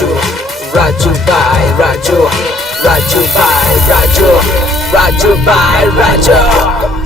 Raju, Raju Bhai, Raju, Raju Bhai, Raju, Raju Raju.